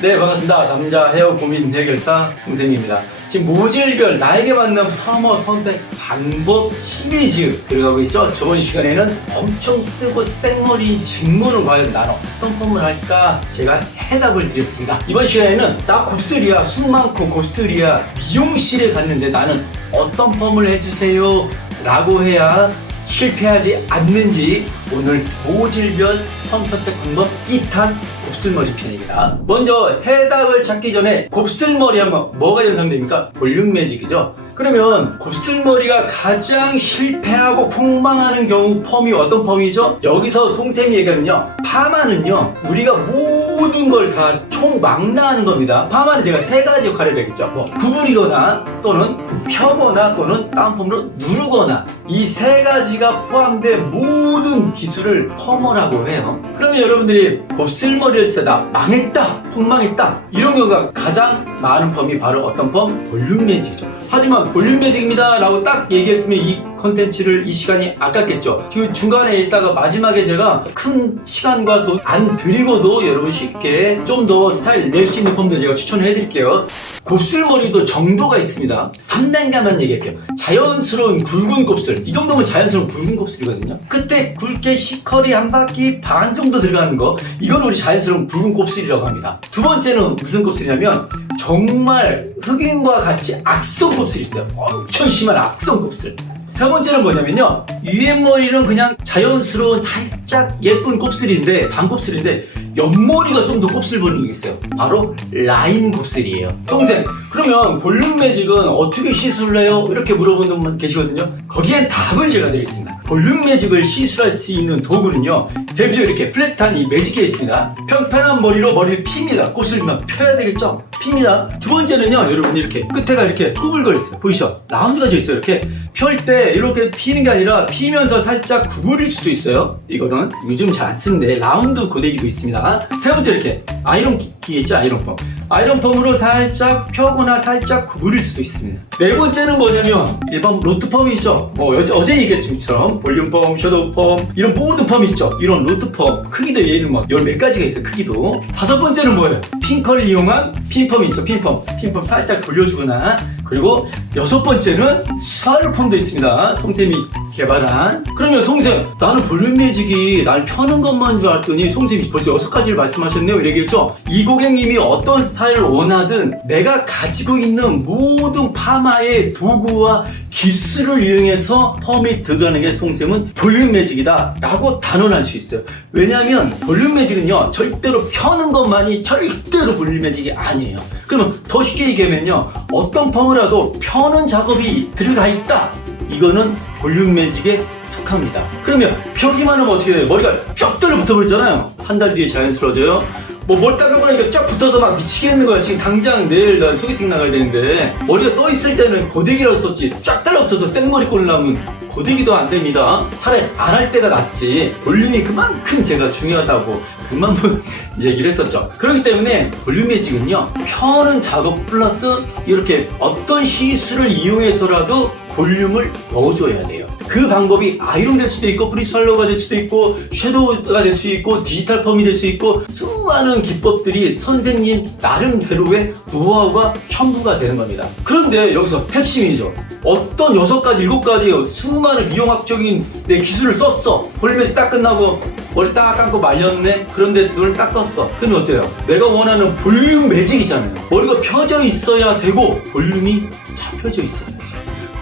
네, 반갑습니다. 남자 헤어 고민 해결사 송쌤입니다. 지금 모질별 나에게 맞는 파머 선택 방법 시리즈 들어가고 있죠. 저번 시간에는 엄청 뜨고 생머리 직모는 과연 나는 어떤 펌을 할까 제가 해답을 드렸습니다. 이번 시간에는 나 곱슬이야, 숨 많고 곱슬이야, 미용실에 갔는데 나는 어떤 펌을 해주세요 라고 해야 실패하지 않는지 오늘 모질별 펌 선택 방법 2탄 곱슬머리 편입니다. 먼저 해답을 찾기 전에 곱슬머리 하면 뭐가 연상됩니까? 볼륨 매직이죠. 그러면 곱슬머리가 가장 실패하고 폭망하는 경우 펌이 어떤 펌이죠? 여기서 송쌤이 얘기하는요, 파마는요 우리가 모든 걸 다 총망라하는 겁니다. 파마는 제가 세 가지 역할을 하겠죠. 뭐 구부리거나 또는 펴거나 또는 다운펌으로 누르거나 이 세 가지가 포함된 모든 기술을 펌어라고 해요. 그러면 여러분들이 곱슬머리를 쓰다 망했다, 폭망했다 이런 경우가 가장 많은 펌이 바로 어떤 펌? 볼륨 매직이죠. 하지만 볼륨 매직입니다 라고 딱 얘기했으면 이 컨텐츠를 이 시간이 아깝겠죠. 그 중간에 있다가 마지막에 제가 큰 시간과 돈 안 들이고도 여러분 쉽게 좀 더 스타일 낼 수 있는 펌들 제가 추천을 해드릴게요. 곱슬머리도 정도가 있습니다. 3단계만 얘기할게요. 자연스러운 굵은 곱슬, 이 정도면 자연스러운 굵은 곱슬이거든요. 그때 굵게 시커리 한 바퀴 반 정도 들어가는 거, 이건 우리 자연스러운 굵은 곱슬이라고 합니다. 두 번째는 무슨 곱슬이냐면 정말 흑인과 같이 악성 곱슬이 있어요. 엄청 심한 악성 곱슬. 세 번째는 뭐냐면요, 위에머리는 그냥 자연스러운 살짝 예쁜 곱슬인데, 반곱슬인데 옆머리가 좀 더 곱슬 보는 게 있어요. 바로 라인 곱슬이에요. 동생, 그러면 볼륨 매직은 어떻게 시술을 해요? 이렇게 물어보는 분 계시거든요. 거기엔 답을 제가 드리겠습니다. 볼륨 매직을 시술할 수 있는 도구는요, 대표적으로 이렇게 플랫한 이 매직기가 있습니다. 편한 머리로 머리를 핍니다. 곱슬만 펴야 되겠죠? 핍니다. 두 번째는요, 여러분 이렇게 끝에가 이렇게 꾸불거려 있어요. 보이시죠? 라운드가 져 있어요. 이렇게 펼 때 이렇게 피는 게 아니라 피면서 살짝 구부릴 수도 있어요. 이거는 요즘 잘 안 쓰는데 라운드 고데기도 있습니다. 세 번째 이렇게 아이론기 있죠? 아이론펌. 아이론펌으로 살짝 펴거나 살짝 구부릴 수도 있습니다. 네 번째는 뭐냐면 일반 로트펌이 있죠. 뭐 어제 얘기했던 것처럼 볼륨펌, 섀도우펌 이런 모든 펌이 있죠. 이런 로트펌 크기도 얘는 뭐 열 몇 가지가 있어요. 크기도. 다섯 번째는 뭐예요? 핑커를 이용한 핀펌이 있죠. 핀펌 살짝 돌려주거나. 그리고 여섯 번째는 스와르펌도 있습니다. 송쌤이 개발한. 그러면 송쌤, 나는 볼륨 매직이 날 펴는 것만 줄 알았더니 송쌤이 벌써 6가지를 말씀하셨네요. 얘기했죠. 이 고객님이 어떤 스타일을 원하든 내가 가지고 있는 모든 파마의 도구와 기술을 이용해서 펌이 들어가는 게 송쌤은 볼륨 매직이다 라고 단언할 수 있어요. 왜냐하면 볼륨 매직은요, 절대로 펴는 것만이 절대로 볼륨 매직이 아니에요. 그러면 더 쉽게 얘기하면요, 어떤 펌을 하도 펴는 작업이 들어가 있다, 이거는 볼륨 매직에 속합니다. 그러면 펴기만 하면 어떻게 돼요? 머리가 쫙 떨어붙어 버리잖아요. 한 달 뒤에 자연스러워져요. 뭐 뭘 닦아보니까 쫙 붙어서 막 미치겠는 거야. 지금 당장 내일 나 소개팅 나가야 되는데 머리가 떠 있을 때는 고데기라고 썼지, 쫙 달라붙어서 생머리 꼴라면 고데기도 안 됩니다. 차라리 안 할 때가 낫지. 볼륨이 그만큼 제가 중요하다고 100만 번 얘기를 했었죠. 그렇기 때문에 볼륨 매직은요, 펴는 작업 플러스 이렇게 어떤 시술을 이용해서라도 볼륨을 넣어줘야 돼요. 그 방법이 아이론 될 수도 있고 브릿살러가 될 수도 있고 섀도우가 될 수 있고 디지털 펌이 될 수 있고 수많은 기법들이 선생님 나름대로의 노하우가 첨부가 되는 겁니다. 그런데 여기서 핵심이죠. 어떤 6가지 7가지 수많은 미용학적인 내 기술을 썼어. 볼륨에서 딱 끝나고 머리 딱 감고 말렸네. 그런데 그걸 닦았어. 그러면 어때요? 내가 원하는 볼륨 매직이잖아요. 머리가 펴져 있어야 되고 볼륨이 잡혀져 있어요.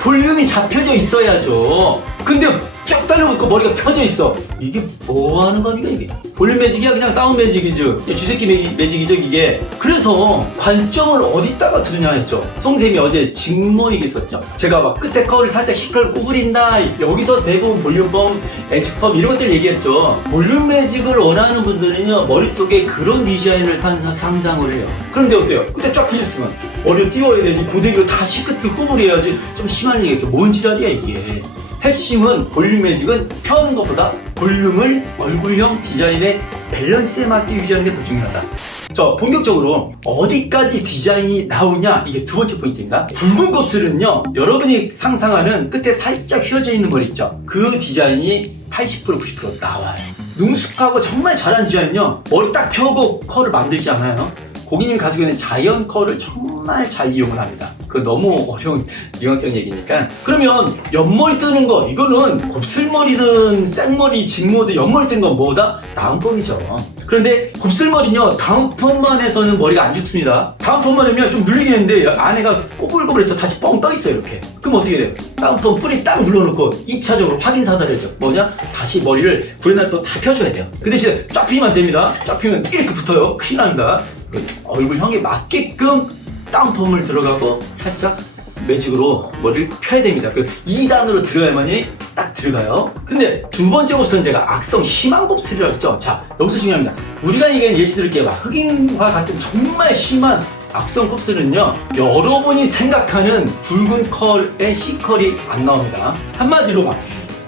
볼륨이 잡혀져 있어야죠. 근데 쫙 달려붙고 머리가 펴져 있어. 이게 뭐 하는 겁니까 이게? 볼륨 매직이야? 그냥 다운 매직이죠. 주새끼 매직이죠 이게. 그래서 관점을 어디다가 두느냐 했죠. 송쌤이 어제 직모 얘기했었죠. 제가 막 끝에 커를 살짝 시컬 구부린다, 여기서 대부분 볼륨펌, 엣지펌 이런 것들 얘기했죠. 볼륨 매직을 원하는 분들은요, 머릿속에 그런 디자인을 상상을 해요. 그런데 어때요? 끝에 쫙 펴졌으면 머리를 띄워야 되지, 고데기로 다 시끝을 구부려야지. 좀 심한 얘기겠죠. 뭔 지랄이야 이게. 핵심은 볼륨 매직은 펴는 것보다 볼륨을 얼굴형 디자인의 밸런스에 맞게 유지하는 게 더 중요하다. 자, 본격적으로 어디까지 디자인이 나오냐, 이게 두 번째 포인트입니다. 굵은 곱슬은요, 여러분이 상상하는 끝에 살짝 휘어져 있는 머리 있죠, 그 디자인이 80% 90% 나와요. 능숙하고 정말 잘한 디자인은요, 머리 딱 펴고 컬을 만들지 않아요. 고객님이 가지고 있는 자이언 컬을 정말 잘 이용을 합니다. 그 너무 어려운 미학적 얘기니까. 그러면 옆머리 뜨는 거, 이거는 곱슬머리든 생머리, 직모든 옆머리 뜨는 건 뭐다? 다운펌이죠. 그런데 곱슬머리는요, 다운펌만 해서는 머리가 안 죽습니다. 다운펌만 하면 좀 눌리긴 했는데 안에가 꼬불꼬불해서 다시 뻥 떠있어요. 이렇게. 그럼 어떻게 돼요? 다운펌 뿌리 딱 눌러놓고 2차적으로 확인 사살해야죠. 뭐냐? 다시 머리를 불에다 또 다 펴줘야 돼요. 그 대신에 쫙 피면 안 됩니다. 쫙 피면 이렇게 붙어요. 큰일 납니다. 얼굴형에 맞게끔 다운펌을 들어가고 살짝 매직으로 머리를 펴야 됩니다. 그 2단으로 들어야만이 딱 들어가요. 근데 두 번째 곱슬은 제가 악성 심한 곱슬이라고 했죠. 자, 여기서 중요합니다. 우리가 얘기하는 예시 들을게요. 흑인과 같은 정말 심한 악성 곱슬은요, 여러분이 생각하는 붉은 컬의 C컬이 안 나옵니다. 한마디로 막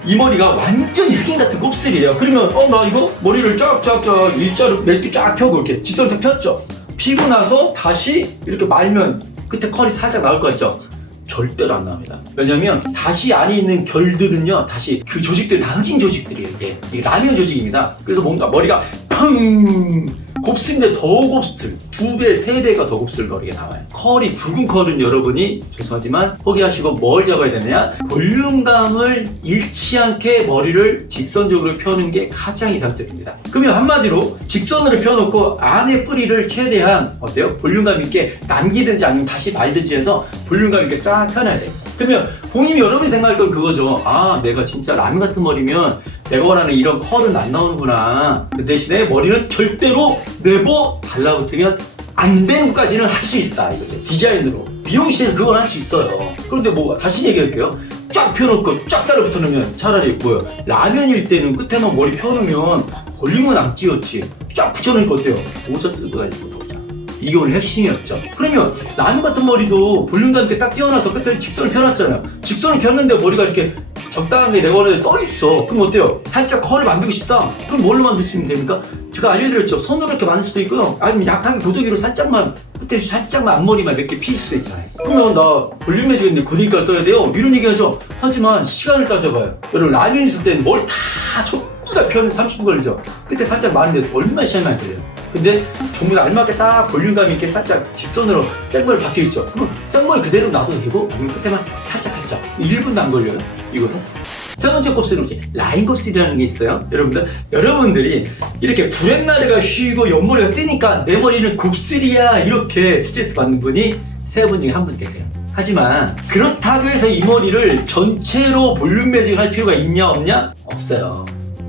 이 머리가 완전히 흑인 같은 곱슬이에요. 그러면 나 이거 머리를 쫙쫙쫙 일자로 몇 개 쫙 펴고 이렇게 직선으로 폈죠. 피고 나서 다시 이렇게 말면 끝에 컬이 살짝 나올 거 있죠. 절대로 안 나옵니다. 왜냐면 다시 안에 있는 결들은요, 다시 그 조직들 다 흑인 조직들이에요. 이게 라면 조직입니다. 그래서 뭔가 머리가 펑 곱슬인데 더 곱슬, 2배, 3배가 더 곱슬거리게 나와요. 컬이 굵은 컬은 여러분이 죄송하지만 포기하시고 뭘 잡아야 되느냐, 볼륨감을 잃지 않게 머리를 직선적으로 펴는 게 가장 이상적입니다. 그러면 한마디로 직선으로 펴놓고 안에 뿌리를 최대한 어때요? 볼륨감 있게 남기든지 아니면 다시 말든지 해서 볼륨감 있게 쫙 펴놔야 돼요. 그러면 본인이 여러분이 생각할 건 그거죠. 아, 내가 진짜 라면 같은 머리면 내가 원하는 이런 컬은 안 나오는구나. 그 대신에 머리는 절대로 네버 달라붙으면 안 되는 것까지는 할 수 있다, 이거죠. 디자인으로. 미용실에서 그걸 할 수 있어요. 그런데 뭐 다시 얘기할게요. 쫙 펴놓고 쫙 따라붙어 놓으면 차라리 뭐요? 라면일 때는 끝에만 머리 펴놓으면 볼륨은 안 띄었지. 쫙 붙여놓으니까 어때요? 모자 쓰고 다니는 거죠. 이게 오늘 핵심이었죠. 그러면 라면 같은 머리도 볼륨감 있게 딱 띄워놔서 끝에 직선을 펴놨잖아요. 직선을 폈는데 머리가 이렇게 적당하게 내 머리에 떠있어. 그럼 어때요? 살짝 컬을 만들고 싶다. 그럼 뭘로 만들 수 있으면 됩니까? 제가 알려드렸죠. 손으로 이렇게 만들 수도 있고요. 아니면 약하게 고데기로 살짝만, 끝에 살짝만 앞머리만 몇 개 필 수도 있잖아요. 그러면 나 볼륨 매직인데 고데기가 써야 돼요? 이런 얘기 하죠. 하지만 시간을 따져봐요. 여러분 라면 있을 때는 머리 다 전부 다 펴는데 30분 걸리죠. 끝에 살짝 많은데 얼마나 시간이 많이 걸려요. 근데 전부 다 알맞게 딱 볼륨감 있게 살짝 직선으로 생머리 박혀있죠. 그럼 생머리 그대로 놔도 되고, 아니면 끝에만 살짝 1분도 안 걸려요, 이거는. 세 번째 곱슬은 라인 곱슬이라는 게 있어요. 여러분들이 이렇게 구렛나루가 쉬고 옆머리가 뜨니까 내 머리는 곱슬이야 이렇게 스트레스 받는 분이 3분 중에 한 분 계세요. 하지만 그렇다고 해서 이 머리를 전체로 볼륨 매직을 할 필요가 있냐 없냐? 없어요.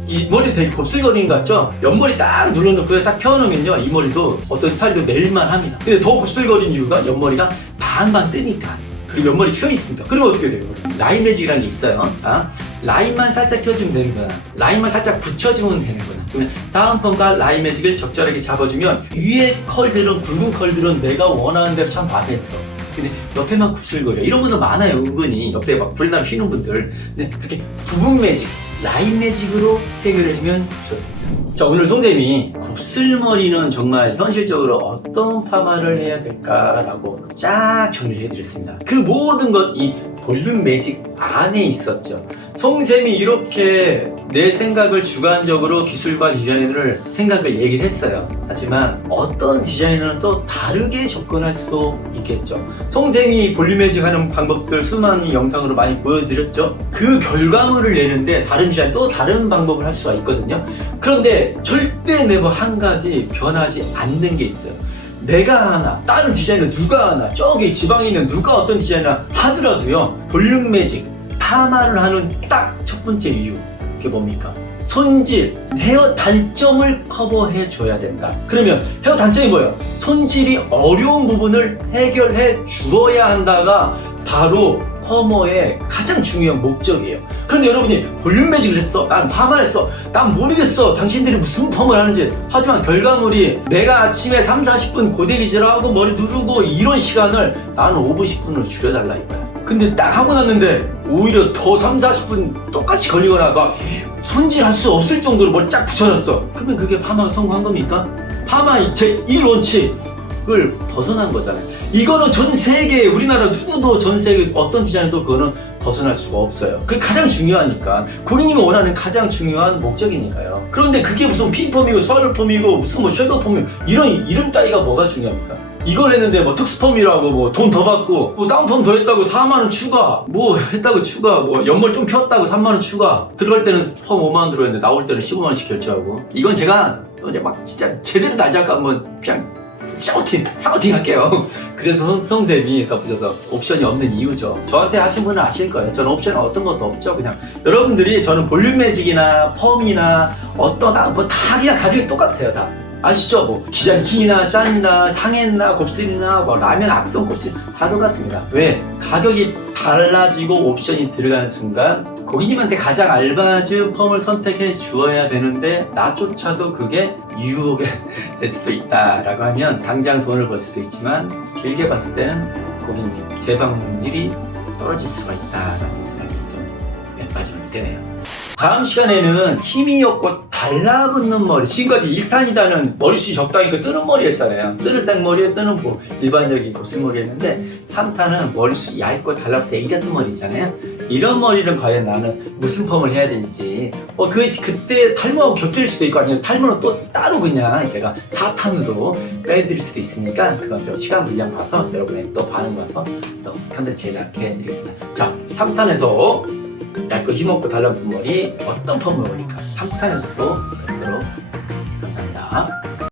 이 머리 되게 곱슬거리는 것 같죠? 옆머리 딱 눌러놓고 딱 펴놓으면요, 이 머리도 어떤 스타일도 낼만 합니다. 근데 더 곱슬거리는 이유가 옆머리가 반반 뜨니까. 그리고 옆머리 휘어있습니다. 그러면 어떻게 돼요? 라인 매직이라는 게 있어요. 자, 라인만 살짝 펴주면 되는구나. 라인만 살짝 붙여주면 되는구나. 그러면 다운펌과 라인 매직을 적절하게 잡아주면 위에 컬들은, 굵은 컬들은 내가 원하는 대로 참 마음에 들어. 근데 옆에만 곱슬거려. 이런 분들 많아요, 은근히. 옆에 막 불나면 휘는 분들. 근데 그렇게 부분 매직, 라인 매직으로 해결해주면 좋습니다. 자, 오늘 송쌤이 곱슬머리는 정말 현실적으로 어떤 파마를 해야 될까라고 쫙 정리를 해드렸습니다. 그 모든 것 이 볼륨 매직 안에 있었죠. 송쌤이 이렇게 내 생각을 주관적으로 기술과 디자인을 생각을 얘기를 했어요. 하지만 어떤 디자이너는 또 다르게 접근할 수도 있겠죠. 송쌤이 볼륨 매직 하는 방법들 수많은 영상으로 많이 보여드렸죠. 그 결과물을 내는데 다른 디자인 또 다른 방법을 할 수가 있거든요. 그런데 절대 매번 한 가지 변하지 않는 게 있어요. 내가 하나, 다른 디자이너 누가 하나, 저기 지방에 있는 누가 어떤 디자이너 하더라도요, 볼륨 매직, 파마를 하는 딱 첫 번째 이유, 그게 뭡니까? 손질, 헤어 단점을 커버해 줘야 된다. 그러면 헤어 단점이 뭐예요? 손질이 어려운 부분을 해결해 주어야 한다가 바로 퍼머의 가장 중요한 목적이에요. 그런데 여러분이 볼륨 매직을 했어, 난 파마를 했어, 난 모르겠어, 당신들이 무슨 펌을 하는지. 하지만 결과물이 내가 아침에 30-40분 고데기질하고 머리 누르고 이런 시간을 나는 5분 10분으로 줄여달라 이거야. 근데 딱 하고 났는데 오히려 더 30-40분 똑같이 걸리거나 막 손질할 수 없을 정도로 머리 쫙 붙여놨어. 그러면 그게 파마가 성공한 겁니까? 파마 제 1원칙을 벗어난 거잖아요. 이거는 전 세계, 우리나라 누구도 전 세계 어떤 디자인도 그거는 벗어날 수가 없어요. 그게 가장 중요하니까. 고객님이 원하는 가장 중요한 목적이니까요. 그런데 그게 무슨 핀펌이고 스와르펌이고 무슨 뭐 섀도우펌이고 이런 이름 따위가 뭐가 중요합니까? 이걸 했는데 뭐 특수펌이라고 뭐 돈 더 받고 뭐 다운펌 더 했다고 4만원 추가 뭐 했다고 추가 뭐 연말 좀 폈다고 3만원 추가 들어갈 때는 펌 5만원 들어갔는데 나올 때는 15만원씩 결제하고 이건 제가 이제 막 진짜 제대로 날 잡으면 그냥 사우팅 할게요. 그래서 성쌤이 덧붙여서 옵션이 없는 이유죠. 저한테 하신 분은 아실 거예요. 저는 옵션 어떤 것도 없죠. 그냥 여러분들이 저는 볼륨 매직이나 펌이나 어떤 뭐 다 그냥 가격이 똑같아요. 다 아시죠? 뭐 기장기나 짠나 상했나 곱슬이나 뭐 라면 악성 곱슬 다 똑같습니다. 왜? 가격이 달라지고 옵션이 들어가는 순간 고객님한테 가장 알맞은 펌을 선택해 주어야 되는데 나조차도 그게 유혹이 될 수도 있다라고 하면 당장 돈을 벌 수도 있지만 길게 봤을 때는 고객님 재방문율이 떨어질 수가 있다라는 생각이 좀 마지막에 드네요. 다음 시간에는 힘이 없고 달라붙는 머리, 지금까지 1탄이다는 머리숱이 적당히 뜨는 머리였잖아요. 뜨는 생머리에 뜨는 뭐 일반적인 곱슬머리였는데 3탄은 머리숱이 얇고 달라붙어 애기 같은 머리 있잖아요. 이런 머리는 과연 나는 무슨 펌을 해야 될지 그때 탈모하고 겹칠 수도 있고 아니면 탈모는 또 따로 그냥 제가 4탄으로 빼드릴 수도 있으니까 그건 좀 시간 분량 봐서 여러분의 또 반응 봐서 또 편들 제작해 드리겠습니다. 자, 3탄에서 얇고 힘없고 달라붙은 머리 어떤 펌을 올릴까 3탄에서 또 뵙도록 하겠습니다. 감사합니다.